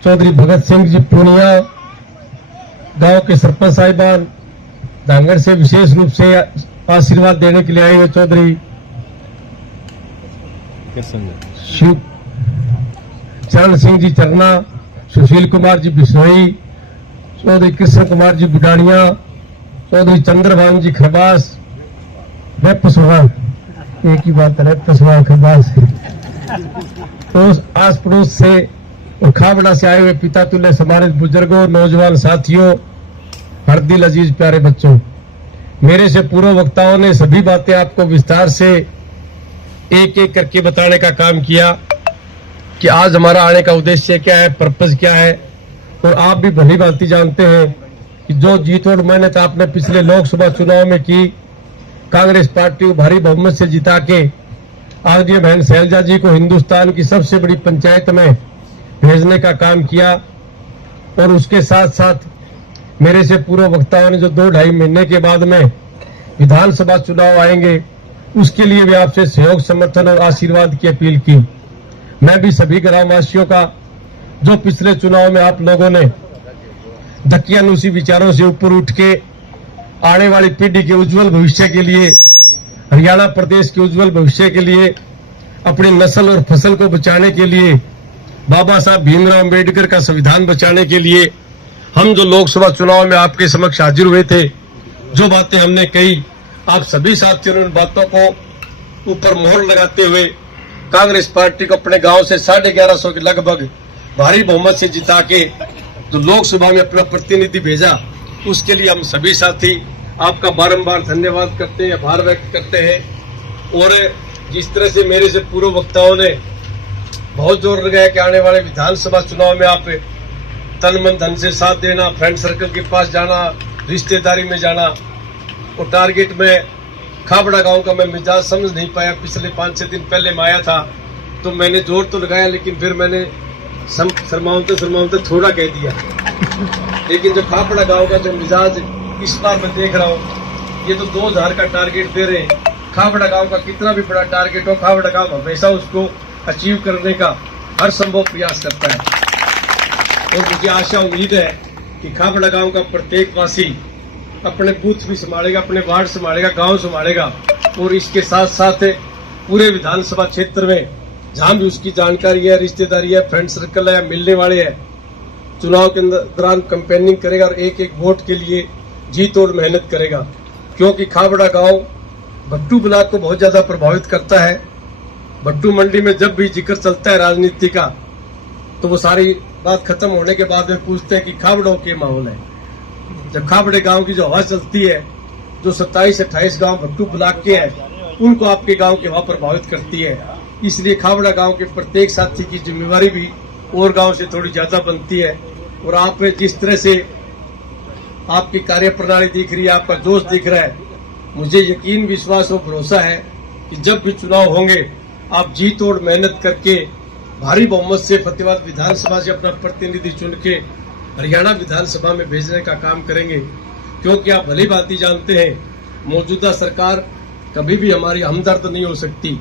चौधरी भगत सिंह जी पूनिया गांव के सरपंच साहिबान धांगड़ से विशेष रूप से आशीर्वाद देने के लिए आए हुए चौधरी शिव चरण सिंह जी चरना, सुशील कुमार जी बिश्नोई, चौधरी कृष्ण कुमार जी बुडानिया, चौधरी चंद्रभान जी खरबास, एक ही बात है पसवान खरबास तो आस पड़ोस से और खाबड़ा से आए हुए पिता तुल्य समानित बुजुर्गों, नौजवान साथियों, हरदिल अजीज प्यारे बच्चों, मेरे से पूर्व वक्ताओं ने सभी बातें आपको विस्तार से एक एक करके बताने का काम किया कि आज हमारा आने का उद्देश्य क्या है, पर्पज क्या है। और आप भी भली भांति जानते हैं कि जो जीत और मेहनत आपने पिछले लोकसभा चुनाव में की, कांग्रेस पार्टी को भारी बहुमत से जिता के आज ये बहन शैलजा जी को हिंदुस्तान की सबसे बड़ी पंचायत में भेजने का काम किया। और उसके साथ साथ मेरे से पूर्व वक्ताओं ने जो 2-2.5 महीने के बाद में विधानसभा चुनाव आएंगे, उसके लिए भी आपसे सहयोग, समर्थन और आशीर्वाद की अपील की। मैं भी सभी ग्रामवासियों का, जो पिछले चुनाव में आप लोगों ने दकियानूसी विचारों से ऊपर उठ के आने वाली पीढ़ी के उज्जवल भविष्य के लिए, हरियाणा प्रदेश के उज्जवल भविष्य के लिए, अपनी नस्ल और फसल को बचाने के लिए, बाबा साहब भीमराव अम्बेडकर का संविधान बचाने के लिए हम जो लोकसभा चुनाव में आपके समक्ष हाजिर हुए थे, जो बातें हमने कही, आप सभी साथियों ने उन बातों को ऊपर मोहर लगाते हुए कांग्रेस पार्टी को अपने गांव से 1150 के लगभग भारी बहुमत से जिता के जो लोकसभा में अपना प्रतिनिधि भेजा, उसके लिए हम सभी साथी आपका बारंबार धन्यवाद करते हैं, आभार व्यक्त करते हैं। और जिस तरह से मेरे से पूर्व वक्ताओं ने बहुत जोर लगाया कि आने वाले विधानसभा चुनाव में आप तन मन धन से साथ देना, फ्रेंड सर्कल के पास जाना, रिश्तेदारी में जाना। और टारगेट में खाबड़ा गांव का मैं मिजाज समझ नहीं पाया। पिछले 5-6 दिन पहले मैं आया था तो मैंने जोर तो लगाया, लेकिन फिर मैंने शर्माते थोड़ा कह दिया। लेकिन जो खाबड़ा गांव का जो मिजाज इस बार मैं देख रहा हूँ, ये तो 2000 का टारगेट दे रहे हैं। खाबड़ा गांव का कितना भी बड़ा टारगेट हो, खाबड़ा गांव हमेशा उसको अचीव करने का हर संभव प्रयास करता है। और मुझे आशा उम्मीद है कि खाबड़ा गांव का प्रत्येक वासी अपने बूथ भी संभालेगा, अपने वार्ड संभालेगा, गांव संभालेगा। और इसके साथ साथ पूरे विधानसभा क्षेत्र में जहां भी उसकी जानकारी है, रिश्तेदारी है, फ्रेंड सर्कल है, मिलने वाले हैं, चुनाव के दौरान कैंपेनिंग करेगा और एक एक वोट के लिए जी तोड़ मेहनत करेगा। क्योंकि खाबड़ा गांव भट्टू ब्लॉक को बहुत ज्यादा प्रभावित करता है। भट्टू मंडी में जब भी जिक्र चलता है राजनीति का, तो वो सारी बात खत्म होने के बाद में पूछते हैं कि खाबड़ों के माहौल है। जब खाबड़े गांव की जो हवा चलती है, जो 27-28 गांव भट्टू ब्लॉक के हैं, उनको आपके गांव की हवा प्रभावित करती है। इसलिए खाबड़ा गांव के प्रत्येक साथी की जिम्मेवारी भी और गांव से थोड़ी ज्यादा बनती है। और आप जिस तरह से आपकी कार्य प्रणाली दिख रही है, आपका जोश दिख रहा है, मुझे यकीन, विश्वास और भरोसा है कि जब भी चुनाव होंगे आप जी तोड़ मेहनत करके भारी बहुमत से फतेहाबाद विधानसभा से अपना प्रतिनिधि चुन के हरियाणा विधानसभा में भेजने का काम करेंगे। क्योंकि आप भली भांति जानते हैं, मौजूदा सरकार कभी भी हमारी हमदर्द नहीं हो सकती।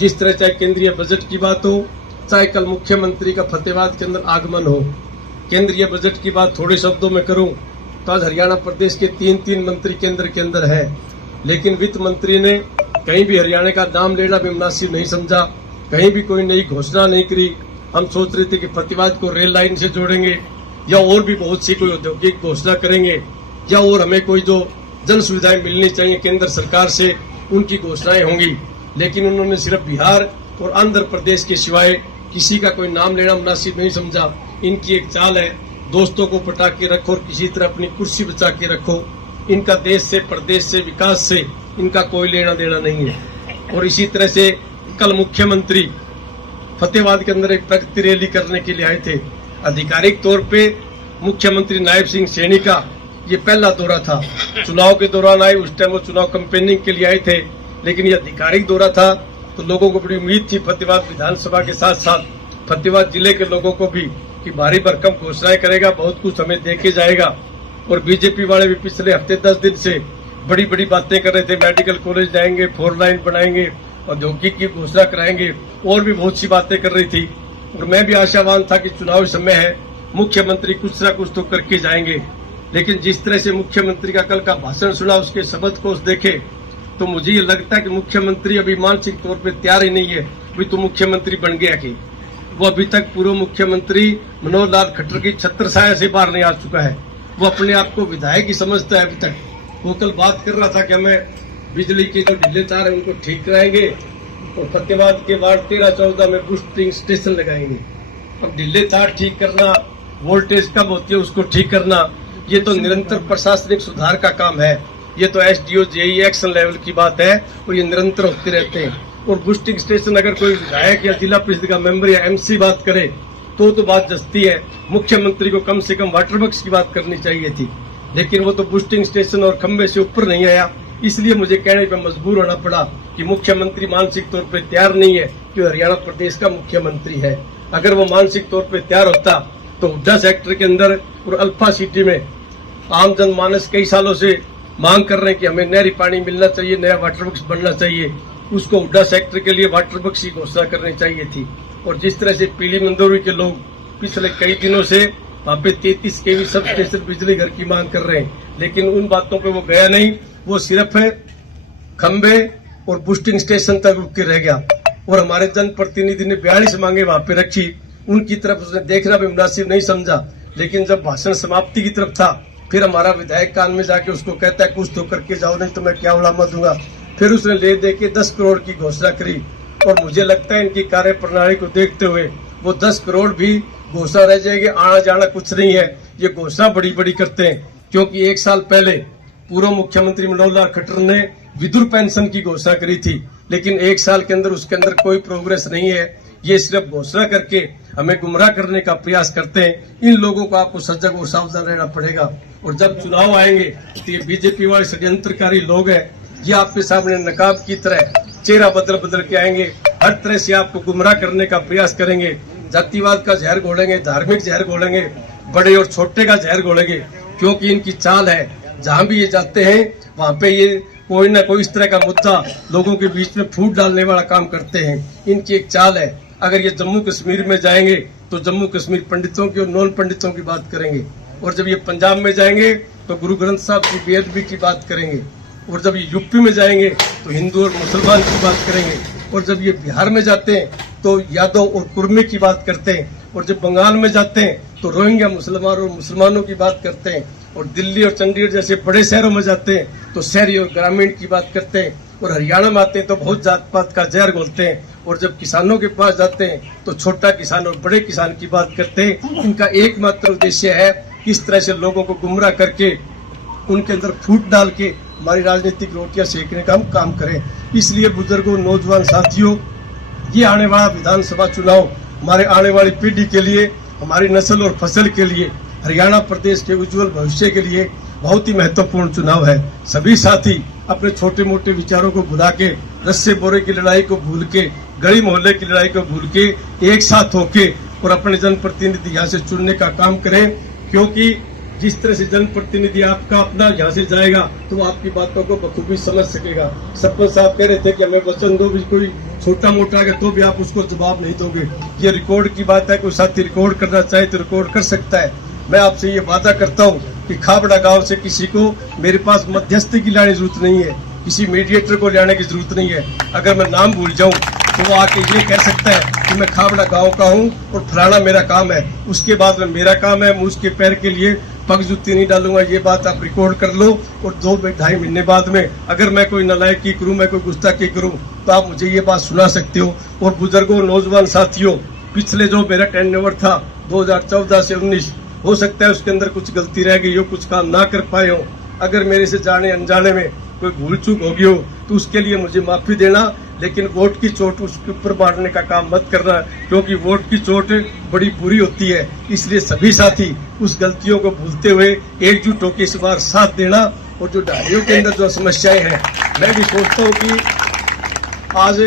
जिस तरह चाहे केंद्रीय बजट की बात हो, चाहे कल मुख्यमंत्री का फतेहाबाद के अंदर आगमन हो। केंद्रीय बजट की बात थोड़े शब्दों में करूं तो आज हरियाणा प्रदेश के 3 मंत्री केंद्र के अंदर है, लेकिन वित्त मंत्री ने कहीं भी हरियाणा का नाम लेना भी मुनासिब नहीं समझा, कहीं भी कोई नई घोषणा नहीं करी। हम सोच रहे थे कि फतेहाबाद को रेल लाइन से जोड़ेंगे या और भी बहुत सी कोई औद्योगिक घोषणा करेंगे, या और हमें कोई जो जन सुविधाएं मिलनी चाहिए केंद्र सरकार से, उनकी घोषणाएं होंगी। लेकिन उन्होंने सिर्फ बिहार और आंध्र प्रदेश के सिवाय किसी का कोई नाम लेना मुनासिब नहीं समझा। इनकी एक चाल है, दोस्तों को पटा के रखो और किसी तरह अपनी कुर्सी बचा के रखो। इनका देश से, प्रदेश से, विकास से इनका कोई लेना देना नहीं है। और इसी तरह से कल मुख्यमंत्री फतेहाबाद के अंदर एक प्रगति रैली करने के लिए आए थे। आधिकारिक तौर पे मुख्यमंत्री नायब सिंह सैनी का ये पहला दौरा था। चुनाव के दौरान आए, उस टाइम वो चुनाव कैंपेनिंग के लिए आए थे, लेकिन ये आधिकारिक दौरा था तो लोगों को बड़ी उम्मीद थी फतेहाबाद विधानसभा के साथ साथ फतेहाबाद जिले के लोगों को भी कि भारी भरकम घोषणाएं करेगा, बहुत कुछ हमें देके जाएगा। और बीजेपी वाले भी पिछले हफ्ते 10 दिन से बड़ी बड़ी बातें कर रहे थे, मेडिकल कॉलेज जाएंगे, 4 लाइन बनाएंगे, औद्योगिक की घोषणा कराएंगे, और भी बहुत सी बातें कर रही थी। और मैं भी आशावान था कि चुनावी समय है, मुख्यमंत्री कुछ ना कुछ तो करके जाएंगे। लेकिन जिस तरह से मुख्यमंत्री का कल का भाषण सुना, उसके शब्द कोश देखे, तो मुझे ये लगता है कि मुख्यमंत्री अभी मानसिक तौर पे तैयार ही नहीं है। अभी तो मुख्यमंत्री बन गया कि वो अभी तक पूर्व मुख्यमंत्री मनोहर लाल खट्टर की छत्र छाया से बाहर नहीं आ चुका है। वो अपने आप को विधायक ही समझता है अभी तक। वो कल बात कर रहा था कि हमें बिजली के जो ढीले तार है उनको ठीक कराएंगे और फतेहाबाद के वार्ड 13-14 में बूस्टिंग स्टेशन लगाएंगे। अब ढीले तार ठीक करना, वोल्टेज कम होती है उसको ठीक करना, ये तो निरंतर प्रशासनिक सुधार का काम है। ये तो एसडीओ जेई एक्शन लेवल की बात है और ये निरंतर होते रहते हैं। और बूस्टिंग स्टेशन अगर कोई विधायक या जिला परिषद का मेंबर या एमसी बात करे तो बात जचती है। मुख्यमंत्री को कम से कम वाटर वर्क्स की बात करनी चाहिए थी, लेकिन वो तो बूस्टिंग स्टेशन और खंबे से ऊपर नहीं आया। इसलिए मुझे कहने पर मजबूर होना पड़ा कि मुख्यमंत्री मानसिक तौर पर तैयार नहीं है कि हरियाणा प्रदेश का मुख्यमंत्री है। अगर वो मानसिक तौर पर तैयार होता तो हुड्डा सेक्टर के अंदर और अल्फा सिटी में आम जनमानस कई सालों से मांग कर रहे हैं कि हमें नहरी पानी मिलना चाहिए, नया वाटर वर्क्स बनना चाहिए, उसको हुड्डा सेक्टर के लिए वाटर वर्क्स की घोषणा करनी चाहिए थी। और जिस तरह से पीली मंदोरी के लोग पिछले कई दिनों से वहाँ पे 33 केवी सब स्टेशन बिजली घर की मांग कर रहे हैं, लेकिन उन बातों पे वो गया नहीं। वो सिर्फ खंबे और बूस्टिंग स्टेशन तक रुक के रह गया। और हमारे जनप्रतिनिधि ने 42 मांगे वहाँ पे रखी, उनकी तरफ उसने देखना भी मुनासिब नहीं समझा। लेकिन जब भाषण समाप्ति की तरफ था, फिर हमारा विधायक कान में जाके उसको कहता है कुछ तो करके जाओ, नहीं तो मैं क्या उड़ामा दूंगा। फिर उसने ले दे के 10 करोड़ की घोषणा करी। और मुझे लगता है इनकी कार्य प्रणाली को देखते हुए वो 10 करोड़ भी घोषणा रह जाएगी, आना जाना कुछ नहीं है। ये घोषणा बड़ी बड़ी करते हैं, क्योंकि 1 साल पहले पूर्व मुख्यमंत्री मनोहर लाल खट्टर ने विधुर पेंशन की घोषणा करी थी, लेकिन 1 साल के अंदर उसके अंदर कोई प्रोग्रेस नहीं है। ये सिर्फ घोषणा करके हमें गुमराह करने का प्रयास करते हैं। इन लोगों को आपको सजग और सावधान रहना पड़ेगा। और जब चुनाव आएंगे तो ये बीजेपी वाले षड्यंत्रकारी लोग हैं, ये आपके सामने नकाब की तरह चेहरा बदल बदल के आएंगे, हर तरह से आपको गुमराह करने का प्रयास करेंगे। जातिवाद का जहर घोलेंगे, धार्मिक जहर घोलेंगे, बड़े और छोटे का जहर घोलेंगे, क्योंकि इनकी चाल है। जहां भी ये जाते हैं वहां पे ये कोई ना कोई इस तरह का मुद्दा लोगों के बीच में फूट डालने वाला काम करते हैं। इनकी एक चाल है। अगर ये जम्मू कश्मीर में जाएंगे तो जम्मू कश्मीर पंडितों की और नॉन पंडितों की बात करेंगे, और जब ये पंजाब में जाएंगे तो गुरु ग्रंथ साहब की बेअदबी की बात करेंगे, और जब ये यूपी में जाएंगे तो हिंदू और मुसलमान की बात करेंगे, और जब ये बिहार में जाते हैं तो यादव और कुर्मी की बात करते हैं, और जब बंगाल में जाते हैं तो रोहिंग्या मुसलमान और मुसलमानों की बात करते हैं, और दिल्ली और चंडीगढ़ जैसे बड़े शहरों में जाते हैं तो शहरी और ग्रामीण की बात करते हैं, और हरियाणा में आते हैं तो बहुत जात पात का जहर घोलते हैं, और जब किसानों के पास जाते हैं तो छोटा किसान और बड़े किसान की बात करते हैं। इनका एकमात्र उद्देश्य है किस तरह से लोगों को गुमराह करके उनके अंदर फूट डाल के हमारी राजनीतिक रोटियां सेकने का हम काम करें। इसलिए बुजुर्गों, नौजवान साथियों, ये आने वाला विधानसभा चुनाव हमारे आने वाली पीढ़ी के लिए, हमारी नस्ल और फसल के लिए, हरियाणा प्रदेश के उज्जवल भविष्य के लिए बहुत ही महत्वपूर्ण चुनाव है। सभी साथी अपने छोटे मोटे विचारों को भुला के, रस्से बोरे की लड़ाई को भूल के, गली मोहल्ले की लड़ाई को भूल के एक साथ होके और अपने जनप्रतिनिधि यहाँ से चुनने का काम करें। क्योंकि जिस तरह से जनप्रतिनिधि आपका अपना यहाँ से जाएगा तो वो आपकी बातों को बखूबी समझ सकेगा। सरपंच साहब कह रहे थे कि हमें वचन दो, भी कोई छोटा मोटा है तो भी आप उसको जवाब नहीं दोगे। ये रिकॉर्ड की बात है, कोई साथी रिकॉर्ड करना चाहे तो रिकॉर्ड कर सकता है। मैं आपसे ये वादा करता हूँ कि खाबड़ा गांव से किसी को मेरे पास मध्यस्थी की लाने की जरूरत नहीं है, किसी मीडिएटर को लाने की जरूरत नहीं है। अगर मैं नाम भूल जाऊं तो वो आके ये कह सकता है कि मैं खाबड़ा गांव का हूं और फलाना मेरा काम है, उसके बाद में मेरा काम है, मैं उसके पैर के लिए पग जुत्ती नहीं डालूंगा। ये बात आप रिकॉर्ड कर लो, और 2-2.5 महीने बाद में अगर मैं कोई नालायकी करूं, मैं कोई गुस्ताखी करूं, तो आप मुझे ये बात सुना सकते हो। और बुजुर्गों, नौजवान साथियों, पिछले जो मेरा टेन्योर था 2014 से 19, हो सकता है उसके अंदर कुछ गलती रह गई हो, कुछ काम ना कर पाए हो। अगर मेरे से जाने अनजाने में कोई भूल चूक होगी हो तो उसके लिए मुझे माफी देना, लेकिन वोट की चोट उसके ऊपर मारने का काम मत करना, क्योंकि वोट की चोट बड़ी बुरी होती है। इसलिए सभी साथी उस गलतियों को भूलते हुए एकजुट होकर इस बार साथ देना। और जो ढाणियों के अंदर जो समस्याएं हैं, मैं भी सोचता हूँ कि आज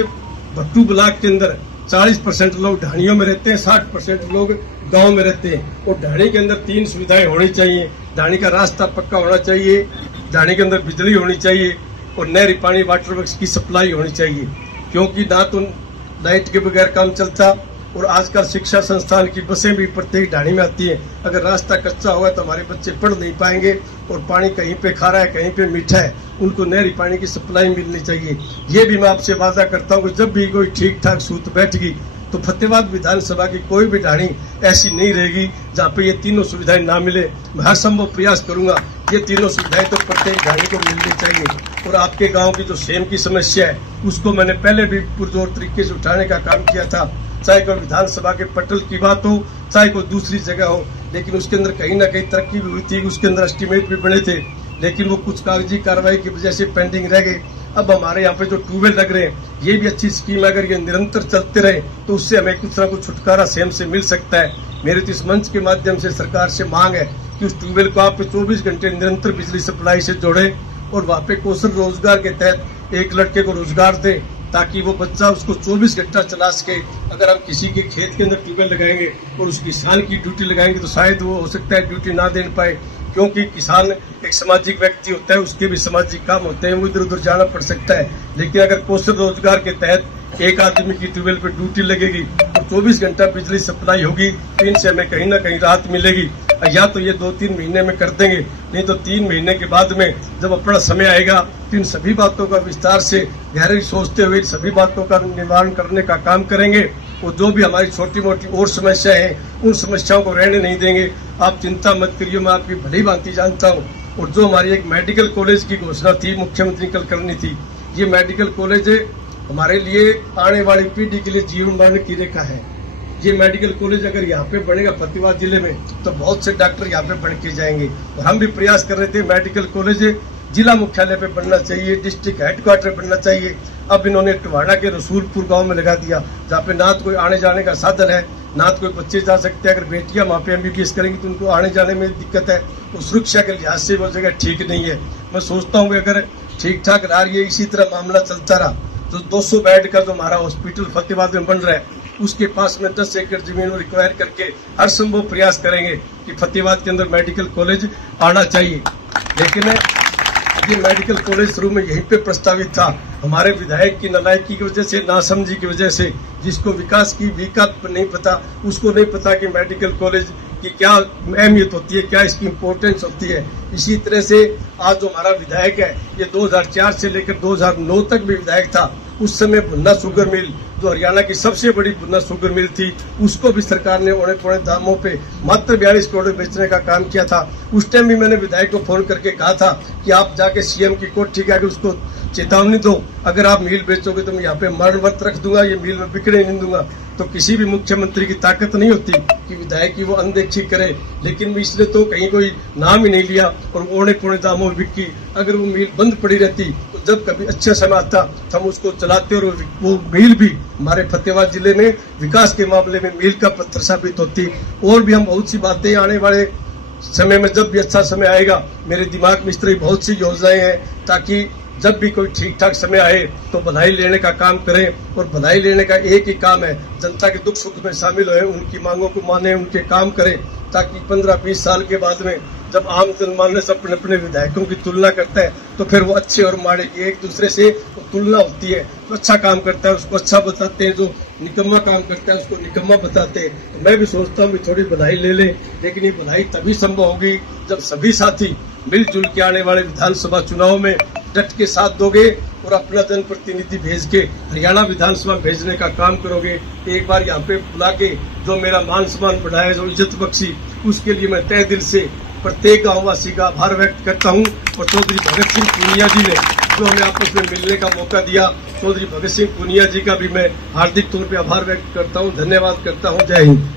भट्टू ब्लॉक के अंदर 40% लोग ढाणियों में रहते हैं, 60% लोग गांव में रहते हैं। और ढाणी के अंदर 3 सुविधाएं होनी चाहिए। ढाणी का रास्ता पक्का होना चाहिए, ढाणी के अंदर बिजली होनी चाहिए, और नहरी पानी वाटर वर्क्स की सप्लाई होनी चाहिए। क्योंकि ना तो लाइट के बगैर काम चलता, और आजकल शिक्षा संस्थान की बसें भी प्रत्येक ढाणी में आती हैं। अगर रास्ता कच्चा हुआ तो हमारे बच्चे पढ़ नहीं पाएंगे और पानी कहीं पे खारा है, कहीं पे मीठा है, उनको नहरी पानी की सप्लाई मिलनी चाहिए। ये भी मैं आपसे वादा करता हूँ कि जब भी कोई ठीक ठाक सूत बैठेगी तो फतेहाबाद विधानसभा की कोई भी ढाणी ऐसी नहीं रहेगी जहाँ पे ये तीनों सुविधाएं ना मिले। मैं हर संभव प्रयास करूंगा ये तीनों सुविधाएं तो प्रत्येक ढाणी को मिलनी चाहिए। और आपके गांव की जो सेम की समस्या है उसको मैंने पहले भी पुरजोर तरीके से उठाने का काम किया था, चाहे कोई विधानसभा के पटल की बात हो, चाहे कोई दूसरी जगह हो, लेकिन उसके अंदर कहीं ना कहीं तरक्की भी हुई थी, उसके अंदर एस्टीमेट भी बने थे, लेकिन वो कुछ कागजी कार्रवाई की वजह से पेंडिंग रह गए। अब हमारे यहाँ पे जो ट्यूबवेल लग रहे हैं ये भी अच्छी स्कीम है, अगर ये निरंतर चलते रहे तो उससे हमें कुछ ना कुछ छुटकारा सेम से मिल सकता है। मेरे तो इस मंच के माध्यम से सरकार से मांग है कि उस ट्यूबवेल को आप 24 घंटे निरंतर बिजली सप्लाई से जोड़े और वहाँ पे कौशल रोजगार के तहत एक लड़के को रोजगार दे ताकि वो बच्चा उसको 24 घंटा चला सके। अगर हम किसी के खेत के अंदर ट्यूबवेल लगाएंगे और उस किसान की ड्यूटी लगाएंगे तो शायद वो हो सकता है ड्यूटी ना दे पाए, क्योंकि किसान एक सामाजिक व्यक्ति होता है, उसके भी सामाजिक काम होते हैं, वो इधर उधर जाना पड़ सकता है। लेकिन अगर कौशल रोजगार के तहत एक आदमी की ट्यूबवेल पे ड्यूटी लगेगी तो 24 घंटा बिजली सप्लाई होगी, तो इनसे हमें कहीं ना कहीं राहत मिलेगी। या तो ये 2-3 महीने में कर देंगे, नहीं तो 3 महीने के बाद में जब अपना समय आएगा तो इन सभी बातों का विस्तार से गहराई सोचते हुए सभी बातों का निवारण करने का काम करेंगे। और जो भी हमारी छोटी मोटी और समस्याएं हैं उन समस्याओं को रहने नहीं देंगे। आप चिंता मत करिए, मैं आपकी भली भांति जानता हूँ। और जो हमारी एक मेडिकल कॉलेज की घोषणा थी मुख्यमंत्री कल करनी थी, ये मेडिकल कॉलेज हमारे लिए आने वाली पीढ़ी के लिए जीवन मरण की रेखा है। ये मेडिकल कॉलेज अगर यहाँ पे बनेगा फतेहाबाद जिले में तो बहुत से डॉक्टर यहाँ पे बन के जाएंगे। और हम भी प्रयास कर रहे थे मेडिकल कॉलेज जिला मुख्यालय पे बनना चाहिए, डिस्ट्रिक्ट हेडक्वार्टर बनना चाहिए। अब इन्होंने टवाड़ा के रसूलपुर गांव में लगा दिया, जहाँ पे ना तो कोई आने जाने का साधन है, ना तो कोई बच्चे जा सकते हैं। अगर बेटियां वहाँ पे MBBS करेंगी तो उनको आने जाने में दिक्कत है, और सुरक्षा के लिहाज से वो जगह ठीक नहीं है। मैं सोचता हूँ कि अगर ठीक ठाक रहा ये इसी तरह मामला चलता रहा, जो 200 बेड का जो हमारा हॉस्पिटल फतेहाबाद में बन रहा है उसके पास में 10 एकड़ जमीन रिक्वायर करके हर संभव प्रयास करेंगे कि फतेहाबाद के अंदर मेडिकल कॉलेज आना चाहिए। लेकिन ये मेडिकल कॉलेज शुरू में यहीं पे प्रस्तावित था, हमारे विधायक की नालायकी की वजह से, नासमझी की वजह से, जिसको विकास की विकल्प नहीं पता, उसको नहीं पता कि मेडिकल कॉलेज की क्या अहमियत होती है, क्या इसकी इम्पोर्टेंस होती है। इसी तरह से आज जो हमारा विधायक है ये 2004 से लेकर 2009 तक भी विधायक था। उस समय भुन्ना शुगर मिल जो हरियाणा की सबसे बड़ी भुन्ना शुगर मिल थी, उसको भी सरकार ने औने पौने दामों पे मात्र 42 करोड़ बेचने का काम किया था। उस टाइम भी मैंने विधायक को फोन करके कहा था कि आप जाके CM की कोठी के आगे उसको चेतावनी दो, अगर आप मील बेचोगे तो मैं यहाँ पे मरण व्रत रख दूंगा, ये मील में बिकने नहीं दूंगा। तो किसी भी मुख्यमंत्री की ताकत नहीं होती कि विधायक की वो अनदेखी करे, लेकिन इसने तो कहीं कोई नाम ही नहीं लिया और औने पौने दामों में बिकी। अगर वो मील बंद पड़ी रहती तो जब कभी अच्छा समय आता तो हम उसको चलाते और वो मील भी हमारे फतेहाबाद जिले में विकास के मामले में मील का पत्थर साबित होती। और भी हम बहुत सी बातें आने वाले समय में जब भी अच्छा समय आएगा, मेरे दिमाग में इस तरह बहुत सी योजनाएं हैं ताकि जब भी कोई ठीक ठाक समय आए तो बधाई लेने का काम करें। और बधाई लेने का एक ही काम है, जनता के दुख सुख में शामिल होए, उनकी मांगों को माने, उनके काम करें, ताकि 15-20 साल के बाद में जब आम जनमानस अपने अपने विधायकों की तुलना करता है तो फिर वो अच्छे और माड़े की एक दूसरे से तुलना होती है। तो अच्छा काम करता है उसको अच्छा बताते हैं, जो निकम्मा काम करता है उसको निकम्मा बताते हैं। तो मैं भी सोचता हूँ थोड़ी बधाई ले लें, लेकिन ये बधाई तभी संभव होगी जब सभी साथी मिलजुल के आने वाले विधानसभा चुनाव में डट के साथ दोगे और अपना जनप्रतिनिधि भेज के हरियाणा विधानसभा भेजने का काम करोगे। एक बार यहाँ पे बुला के जो मेरा मान सम्मान बढ़ाया, जो इज्जत बख्शी, उसके लिए मैं तहे दिल से प्रत्येक गाँववासी का आभार व्यक्त करता हूँ। और चौधरी भगत सिंह पूनिया जी ने जो हमें आपस में मिलने का मौका दिया, चौधरी भगत सिंह पूनिया जी का भी मैं हार्दिक तौर पे आभार व्यक्त करता हूँ, धन्यवाद करता हूँ। जय हिंद।